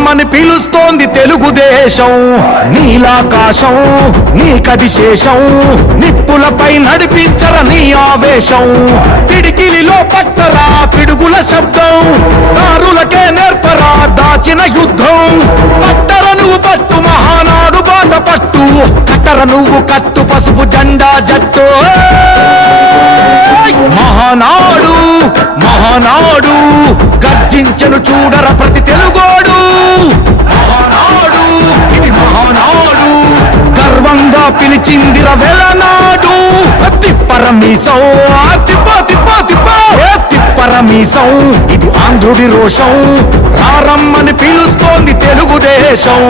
రమ్మని పిలుస్తోంది తెలుగుదేశం. నీలాకాశం నీకది శేషం, నిప్పులపై నడిపించర నీ ఆవేశం. పిడికిలిలో పట్టరా పిడుగుల శబ్దం, దారులకే నేర్పరా దాచిన యుద్ధం. పట్టర నువ్వు పట్టు మహానాడు బాట పట్టు, కట్టర నువ్వు కట్టు పసుపు జెండా జట్టు. మహానాడు మహానాడు గర్జించను చూడర ప్రతి తెలుగోడు. మహానాడు ఇది మహానాడు, గర్వంగా పిలిచిందిర వెలనాడు. తిప్పరమీసం తిప్పరమీసం, ఇది ఆంధ్రుడి రోషం. రారమ్మని పిలుస్తోంది తెలుగుదేశం.